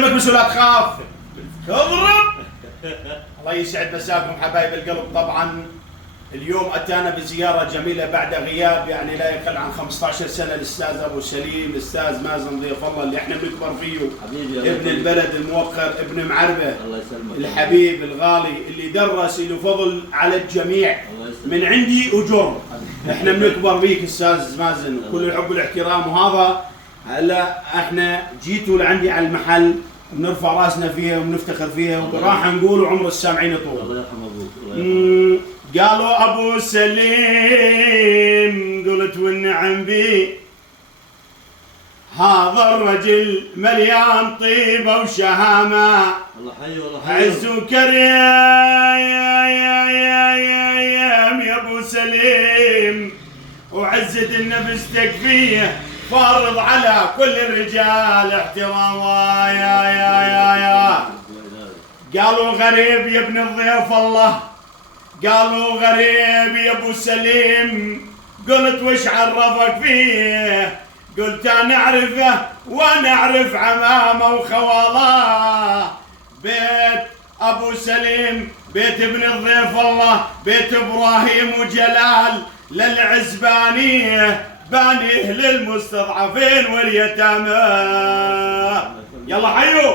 بس ولا تخاف اضرب. الله يسعد مساكم حبايب القلب. طبعا اليوم اتانا بزياره جميله بعد غياب يعني لا يقل عن 15 سنه الاستاذ ابو سليم، الاستاذ مازن ضيف الله اللي احنا بنكبر فيه، حبيبي ابن البلد الموقر، ابن معربه، الله يسلمك، الحبيب الغالي اللي درس له فضل على الجميع من عندي اجر. احنا بنكبر فيك استاذ مازن، كل الحب والاحترام. وهذا هلا احنا جيتوا لعندي على المحل بنرفع راسنا فيها وبنفتخر فيها وراح نقول عمر السامعين طول. الله يرحم ابوك. قالوا ابو سليم قلت والنعم بي، هذا الرجل مليان طيبه وشهامه، الله حي والله حي، عز وكريم يا ابو سليم، وعزة النفس تكفيه، فارض على كل الرجال احتراما يا قالوا غريب يا ابن الضيف الله، قالوا غريب يا ابو سليم، قلت وش عرفك فيه؟ قلت انا اعرفه وانا اعرف عمامه وخواله. بيت ابو سليم بيت ابن الضيف الله، بيت ابراهيم وجلال للعزبانيه، بانيه للمستضعفين واليتامى. يلا حيو